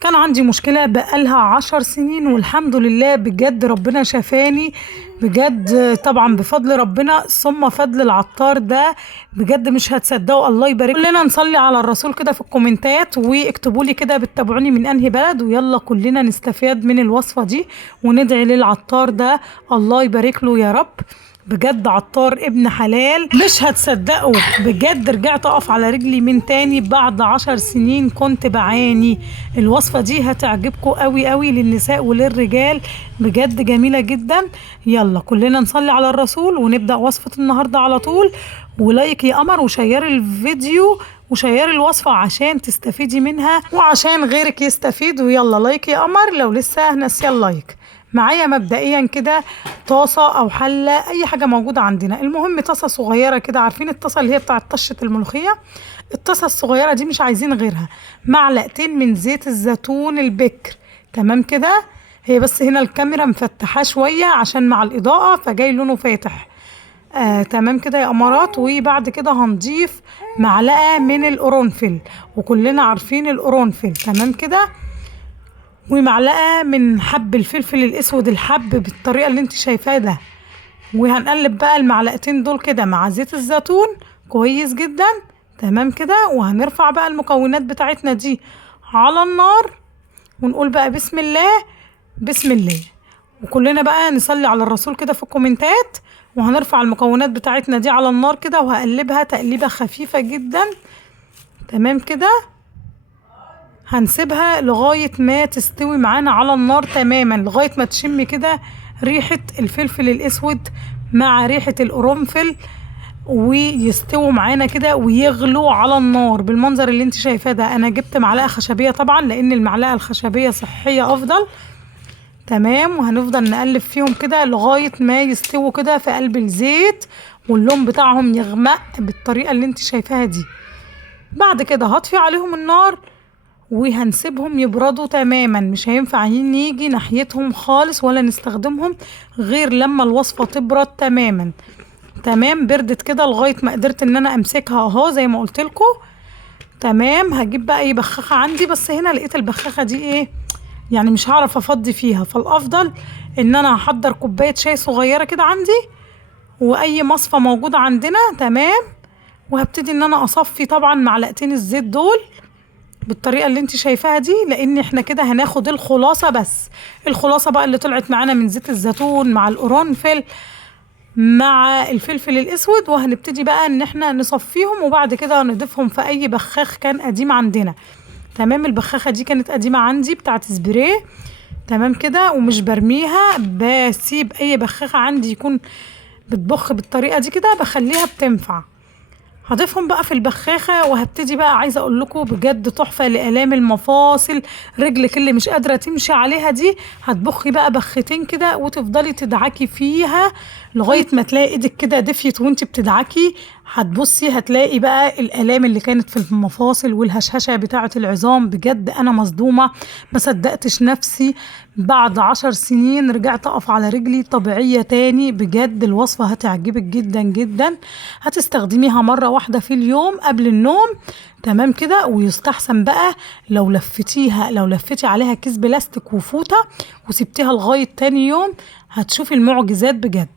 كان عندي مشكلة بقالها 10 سنين، والحمد لله بجد ربنا شفاني بجد، طبعا بفضل ربنا ثم فضل العطار ده. بجد مش هتصدقوا، الله يبارك كلنا نصلي على الرسول كده في الكومنتات، واكتبوا لي كده بتتابعوني من انهي بلد، ويلا كلنا نستفاد من الوصفة دي وندعي للعطار ده الله يبارك له يا رب. بجد عطار ابن حلال، مش هتصدقوا بجد رجعت اقف على رجلي من تاني بعد 10 سنين كنت بعاني. الوصفة دي هتعجبكم قوي قوي للنساء وللرجال، بجد جميلة جدا. يلا كلنا نصلي على الرسول ونبدأ وصفة النهاردة على طول. ولايك يا قمر وشير الفيديو وشير الوصفة عشان تستفيدي منها وعشان غيرك يستفيد. ويلا لايك يا قمر لو لسه ناسيه اللايك. معايا مبدئيا كده طاسة او حلة اي حاجة موجودة عندنا، المهم طاسة صغيرة كده، عارفين الطاسة اللي هي بتاعت طشة الملوخية؟ الطاسة الصغيرة دي مش عايزين غيرها. معلقتين من زيت الزيتون البكر، تمام كده. هي بس هنا الكاميرا مفتحاه شوية عشان مع الإضاءة فجاي لونه فاتح. تمام كده يا أمارات. وبعد كده هنضيف معلقة من القرنفل، وكلنا عارفين القرنفل، تمام كده. ومعلقة من حب الفلفل الأسود الحب بالطريقة اللي انت شايفاه ده. وهنقلب بقى المعلقتين دول كده مع زيت الزيتون كويس جدا، تمام كده. وهنرفع بقى المكونات بتاعتنا دي على النار ونقول بقى بسم الله بسم الله. وكلنا بقى نصلي على الرسول كده في الكومنتات. وهنرفع المكونات بتاعتنا دي على النار كده وهقلبها تقليبة خفيفة جدا، تمام كده. هنسيبها لغاية ما تستوي معانا على النار تماما، لغاية ما تشمي كده ريحة الفلفل الأسود مع ريحة القرنفل، ويستووا معانا كده ويغلوا على النار بالمنظر اللي انت شايفاه ده. انا جبت معلقة خشبية طبعا لان المعلقة الخشبية صحية افضل، تمام. وهنفضل نقلب فيهم كده لغاية ما يستووا كده في قلب الزيت واللون بتاعهم يغمق بالطريقة اللي انت شايفاها دي. بعد كده هطفي عليهم النار وهنسيبهم يبردوا تماما، مش هينفع نيجي ناحيتهم خالص ولا نستخدمهم غير لما الوصفة تبرد تماما. تمام، بردت كده لغاية ما قدرت ان انا امسكها اهو زي ما قلت لكم. تمام، هجيب بقى اي بخاخة عندي، بس هنا لقيت البخاخة دي ايه يعني مش هعرف افضي فيها، فالافضل ان انا هحضر كوباية شاي صغيرة كده عندي واي مصفى موجودة عندنا، تمام. وهبتدي ان انا اصفي طبعا معلقتين الزيت دول بالطريقة اللي انت شايفاها دي، لان احنا كده هناخد الخلاصة بس. الخلاصة بقى اللي طلعت معانا من زيت الزيتون مع القرنفل مع الفلفل الاسود. وهنبتدي بقى ان احنا نصفيهم وبعد كده نضيفهم في اي بخاخ كان قديم عندنا، تمام. البخاخة دي كانت قديمة عندي بتاعت سبراي، تمام كده. ومش برميها، بسيب اي بخاخة عندي يكون بتبخ بالطريقة دي كده بخليها بتنفع. هضيفهم بقى في البخاخة وهبتدي بقى عايزة اقول لكم بجد تحفة لآلام المفاصل، رجلك اللي مش قادرة تمشي عليها دي هتبخي بقى بختين كده وتفضلي تدعكي فيها لغاية ما تلاقي ايدك كده دفيت وانت بتدعكي. هتبصي هتلاقي بقى الآلام اللي كانت في المفاصل والهشاشة بتاعة العظام. بجد انا مصدومة، ما صدقتش نفسي بعد 10 سنين رجعت اقف على رجلي طبيعية تاني. بجد الوصفة هتعجبك جدا جدا، هتستخدميها مرة واحدة في اليوم قبل النوم، تمام كده. ويستحسن بقى لو لفتي عليها كيس بلاستيك وفوطة وسبتيها لغاية تاني يوم هتشوفي المعجزات بجد.